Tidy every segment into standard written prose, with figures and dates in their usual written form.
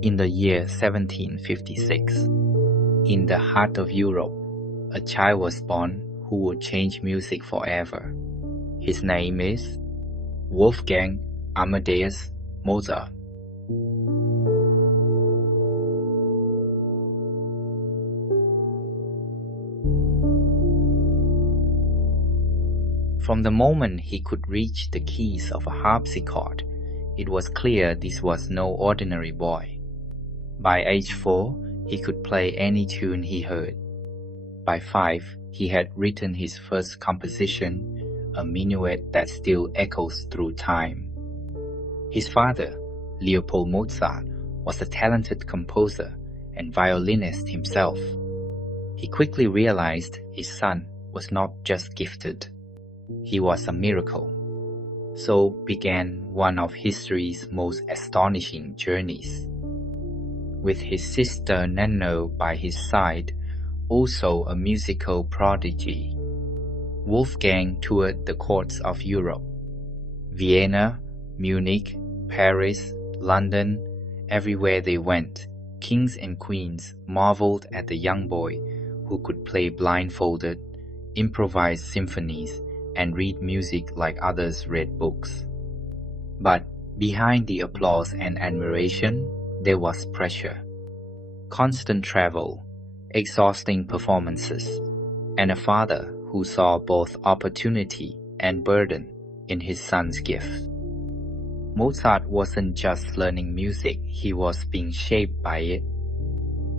In the year 1756, in the heart of Europe, a child was born who would change music forever. His name is Wolfgang Amadeus Mozart. From the moment he could reach the keys of a harpsichord, it was clear this was no ordinary boy. By age 4, he could play any tune he heard. By 5, he had written his first composition, a minuet that still echoes through time. His father, Leopold Mozart, was a talented composer and violinist himself. He quickly realized his son was not just gifted. He was a miracle. So began one of history's most astonishing journeys. With his sister Nano by his side, also a musical prodigy, Wolfgang toured the courts of Europe. Vienna, Munich, Paris, London, everywhere they went, kings and queens marveled at the young boy who could play blindfolded, improvise symphonies, and read music like others read books. But behind the applause and admiration, there was pressure. Constant travel, exhausting performances, and a father who saw both opportunity and burden in his son's gift. Mozart wasn't just learning music, he was being shaped by it.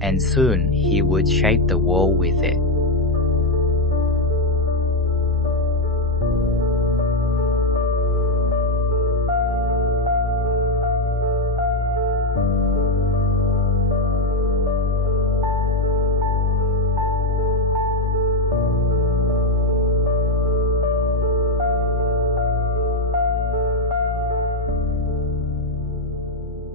And soon he would shape the world with it.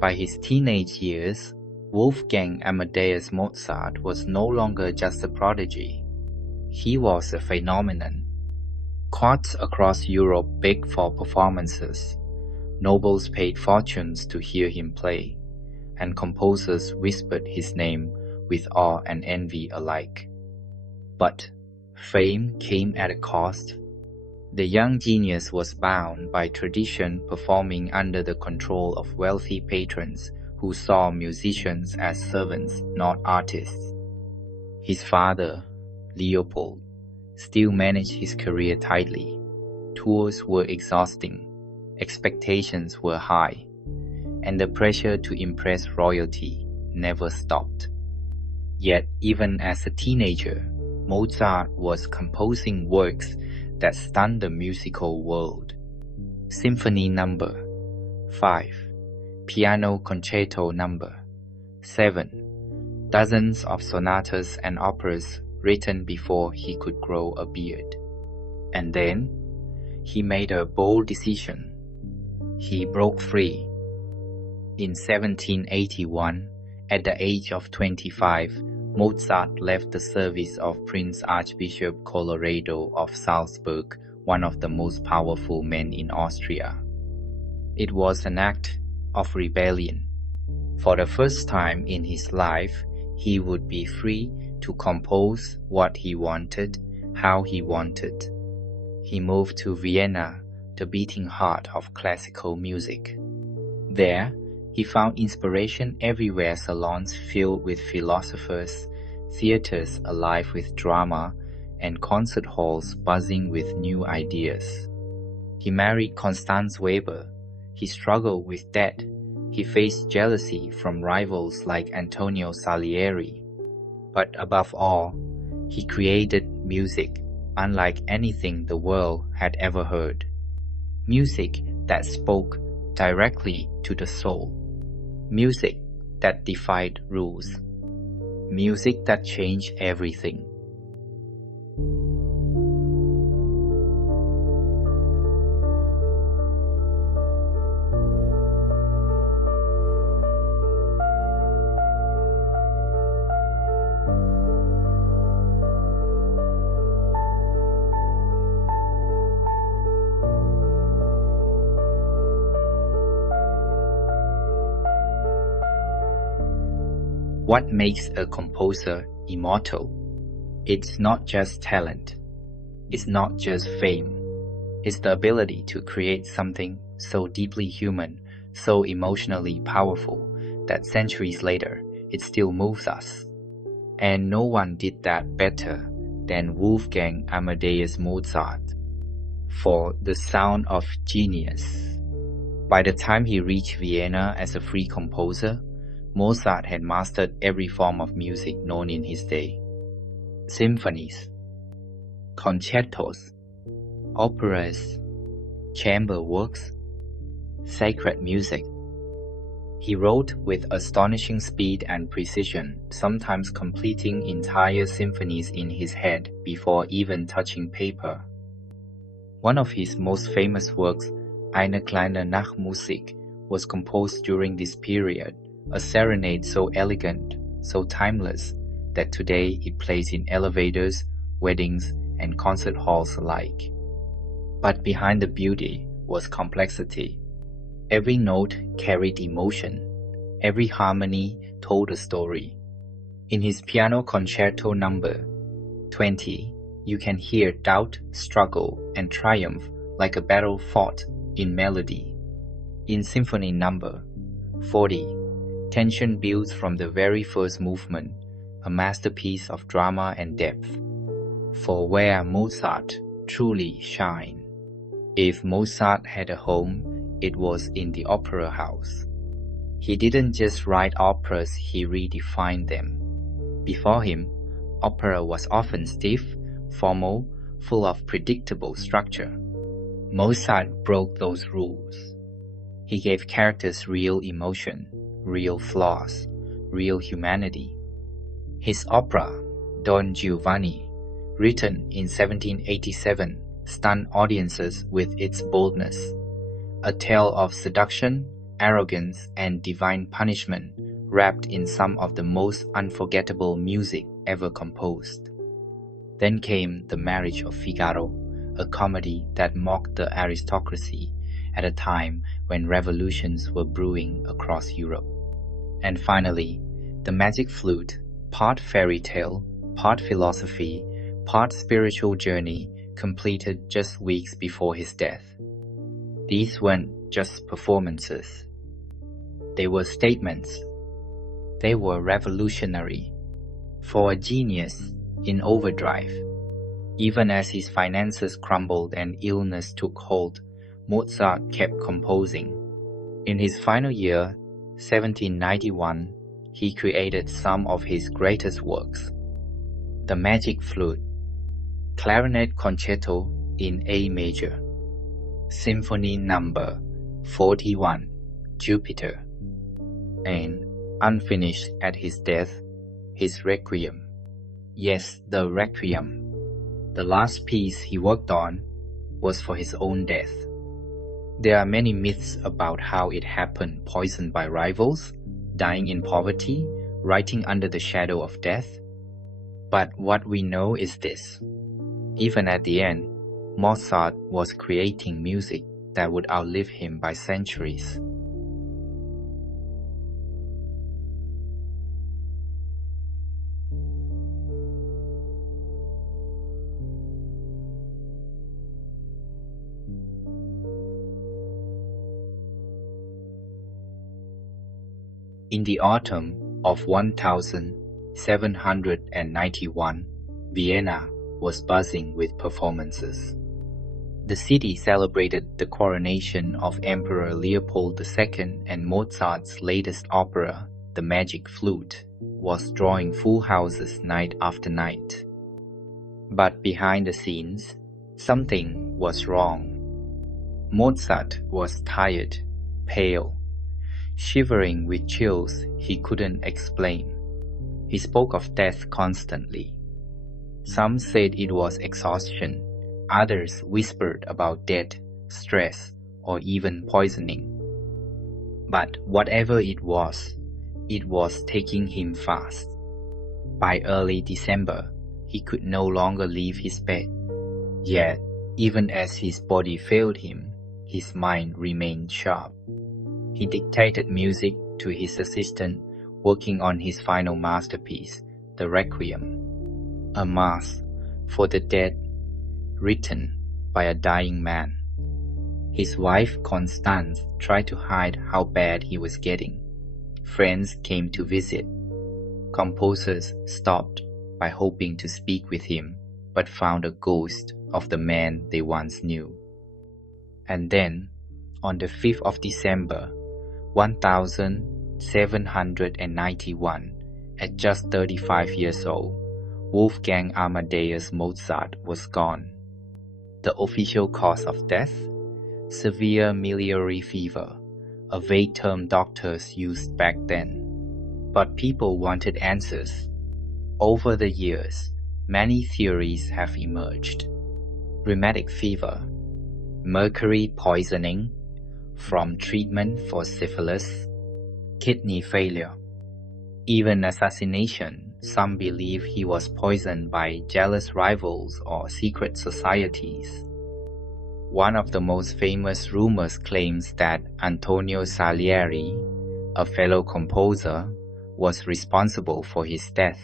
By his teenage years, Wolfgang Amadeus Mozart was no longer just a prodigy. He was a phenomenon. Courts across Europe begged for performances. Nobles paid fortunes to hear him play, and composers whispered his name with awe and envy alike. But fame came at a cost. The young genius was bound by tradition, performing under the control of wealthy patrons who saw musicians as servants, not artists. His father, Leopold, still managed his career tightly. Tours were exhausting, expectations were high, and the pressure to impress royalty never stopped. Yet even as a teenager, Mozart was composing works that stunned the musical world. Symphony No. 5, Piano Concerto No. 7, dozens of sonatas and operas written before he could grow a beard. And then, he made a bold decision. He broke free. In 1781, at the age of 25, Mozart left the service of Prince Archbishop Colloredo of Salzburg, one of the most powerful men in Austria. It was an act of rebellion. For the first time in his life, he would be free to compose what he wanted, how he wanted. He moved to Vienna, the beating heart of classical music. There, he found inspiration everywhere, salons filled with philosophers, theaters alive with drama, and concert halls buzzing with new ideas. He married Constance Weber. He struggled with debt. He faced jealousy from rivals like Antonio Salieri. But above all, he created music unlike anything the world had ever heard. Music that spoke directly to the soul. Music that defied rules. Music that changed everything. What makes a composer immortal? It's not just talent. It's not just fame. It's the ability to create something so deeply human, so emotionally powerful, that centuries later, it still moves us. And no one did that better than Wolfgang Amadeus Mozart. For the sound of genius. By the time he reached Vienna as a free composer, Mozart had mastered every form of music known in his day. Symphonies, concertos, operas, chamber works, sacred music. He wrote with astonishing speed and precision, sometimes completing entire symphonies in his head before even touching paper. One of his most famous works, Eine kleine Nachtmusik, was composed during this period, a serenade so elegant, so timeless, that today it plays in elevators, weddings, and concert halls alike. But behind the beauty was complexity. Every note carried emotion. Every harmony told a story. In his piano concerto number 20, you can hear doubt, struggle, and triumph like a battle fought in melody. In symphony number 40, tension builds from the very first movement, a masterpiece of drama and depth. For where Mozart truly shined. If Mozart had a home, it was in the opera house. He didn't just write operas, he redefined them. Before him, opera was often stiff, formal, full of predictable structure. Mozart broke those rules. He gave characters real emotion, real flaws, real humanity. His opera, Don Giovanni, written in 1787, stunned audiences with its boldness. A tale of seduction, arrogance, and divine punishment wrapped in some of the most unforgettable music ever composed. Then came The Marriage of Figaro, a comedy that mocked the aristocracy at a time when revolutions were brewing across Europe. And finally, The Magic Flute, part fairy tale, part philosophy, part spiritual journey, completed just weeks before his death. These weren't just performances. They were statements. They were revolutionary. For a genius in overdrive, even as his finances crumbled and illness took hold, Mozart kept composing. In his final year, 1791, he created some of his greatest works. The Magic Flute, Clarinet Concerto in A major, Symphony Number 41, Jupiter, and unfinished at his death, his Requiem. Yes, the Requiem. The last piece he worked on was for his own death. There are many myths about how it happened: poisoned by rivals, dying in poverty, writing under the shadow of death. But what we know is this. Even at the end, Mozart was creating music that would outlive him by centuries. In the autumn of 1791, Vienna was buzzing with performances. The city celebrated the coronation of Emperor Leopold II, and Mozart's latest opera, The Magic Flute, was drawing full houses night after night. But behind the scenes, something was wrong. Mozart was tired, pale, shivering with chills he couldn't explain. He spoke of death constantly. Some said it was exhaustion. Others whispered about death, stress, or even poisoning. But whatever it was taking him fast. By early December, he could no longer leave his bed. Yet, even as his body failed him, his mind remained sharp. He dictated music to his assistant, working on his final masterpiece, the Requiem, a mass for the dead written by a dying man. His wife Constance tried to hide how bad he was getting. Friends came to visit. Composers stopped by hoping to speak with him, but found a ghost of the man they once knew. And then, on the 5th of December, 1791, at just 35 years old, Wolfgang Amadeus Mozart was gone. The official cause of death? Severe miliary fever, a vague term doctors used back then. But people wanted answers. Over the years, many theories have emerged. Rheumatic fever, mercury poisoning from treatment for syphilis, kidney failure, even assassination. Some believe he was poisoned by jealous rivals or secret societies. One of the most famous rumors claims that Antonio Salieri, a fellow composer, was responsible for his death.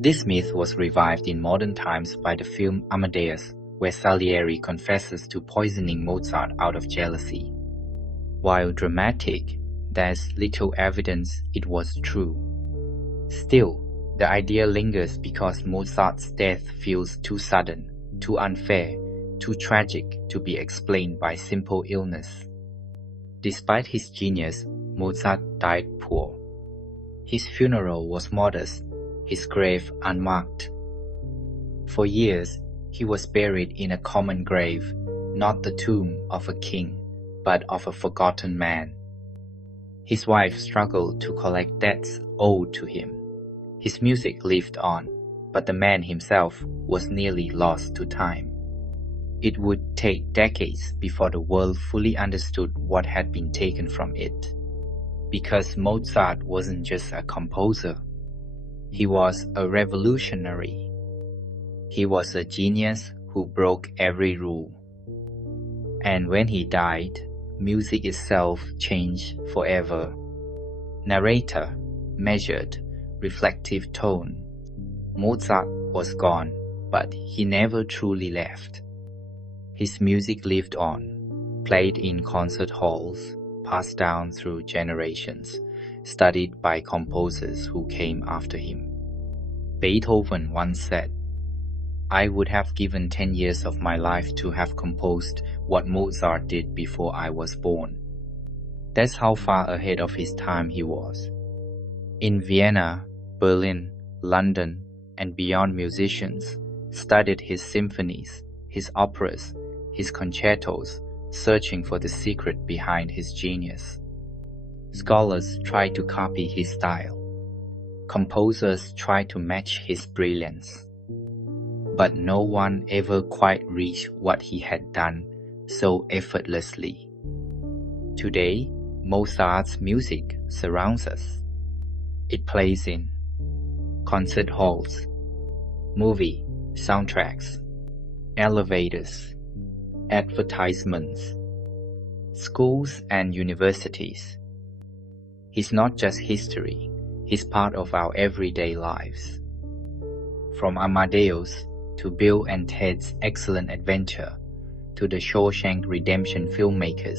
This myth was revived in modern times by the film Amadeus, where Salieri confesses to poisoning Mozart out of jealousy. While dramatic, there's little evidence it was true. Still, the idea lingers because Mozart's death feels too sudden, too unfair, too tragic to be explained by simple illness. Despite his genius, Mozart died poor. His funeral was modest, his grave unmarked. For years, he was buried in a common grave, not the tomb of a king, but of a forgotten man. His wife struggled to collect debts owed to him. His music lived on, but the man himself was nearly lost to time. It would take decades before the world fully understood what had been taken from it. Because Mozart wasn't just a composer. He was a revolutionary. He was a genius who broke every rule. And when he died, music itself changed forever. Narrator, measured, reflective tone. Mozart was gone, but he never truly left. His music lived on, played in concert halls, passed down through generations, studied by composers who came after him. Beethoven once said, "I would have given 10 years of my life to have composed what Mozart did before I was born." That's how far ahead of his time he was. In Vienna, Berlin, London, and beyond, musicians studied his symphonies, his operas, his concertos, searching for the secret behind his genius. Scholars tried to copy his style. Composers tried to match his brilliance. But no one ever quite reached what he had done so effortlessly. Today, Mozart's music surrounds us. It plays in concert halls, movie soundtracks, elevators, advertisements, schools and universities. He's not just history, he's part of our everyday lives. From Amadeus to Bill and Ted's Excellent Adventure to the Shawshank Redemption filmmakers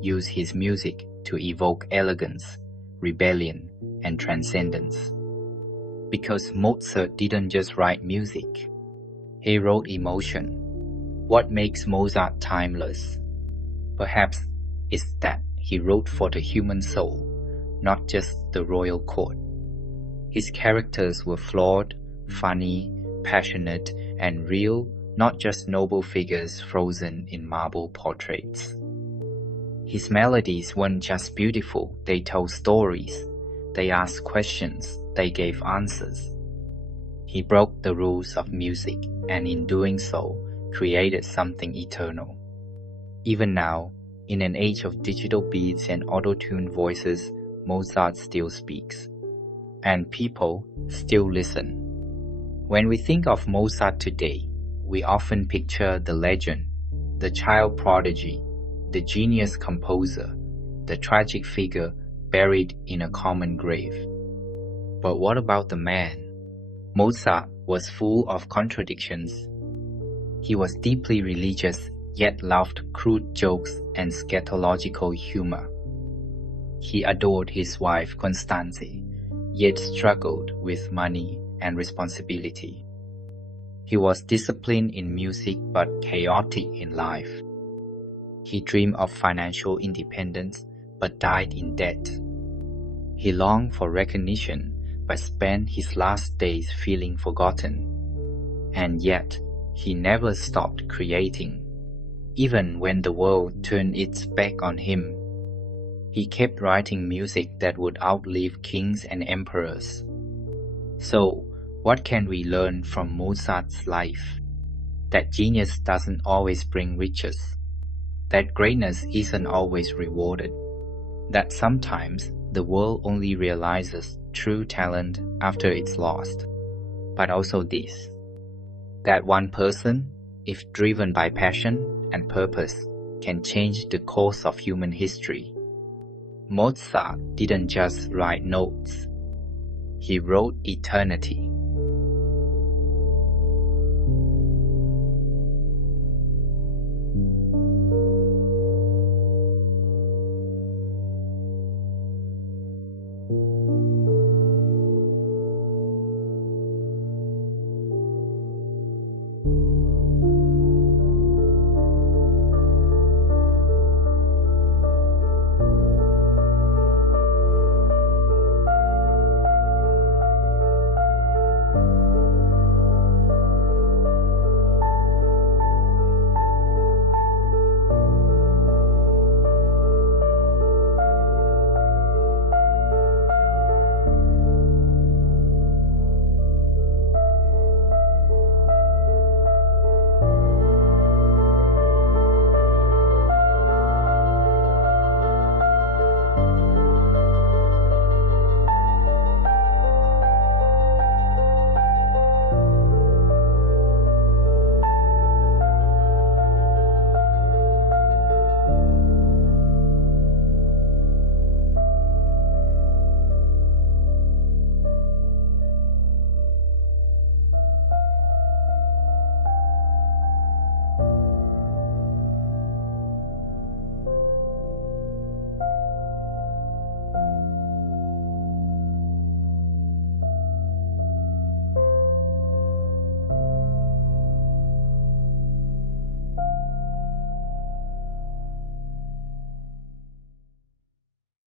use his music to evoke elegance, rebellion, and transcendence. Because Mozart didn't just write music, he wrote emotion. What makes Mozart timeless? Perhaps it's that he wrote for the human soul, not just the royal court. His characters were flawed, funny, passionate, and real, not just noble figures frozen in marble portraits. His melodies weren't just beautiful, they told stories. They asked questions, they gave answers. He broke the rules of music, and in doing so, created something eternal. Even now, in an age of digital beats and auto-tuned voices, Mozart still speaks. And people still listen. When we think of Mozart today, we often picture the legend, the child prodigy, the genius composer, the tragic figure buried in a common grave. But what about the man? Mozart was full of contradictions. He was deeply religious, yet loved crude jokes and scatological humor. He adored his wife Constance, yet struggled with money and responsibility. He was disciplined in music but chaotic in life. He dreamed of financial independence but died in debt. He longed for recognition but spent his last days feeling forgotten. And yet, he never stopped creating. Even when the world turned its back on him, he kept writing music that would outlive kings and emperors. So, what can we learn from Mozart's life? That genius doesn't always bring riches. That greatness isn't always rewarded. That sometimes the world only realizes true talent after it's lost. But also this, that one person, if driven by passion and purpose, can change the course of human history. Mozart didn't just write notes. He wrote eternity.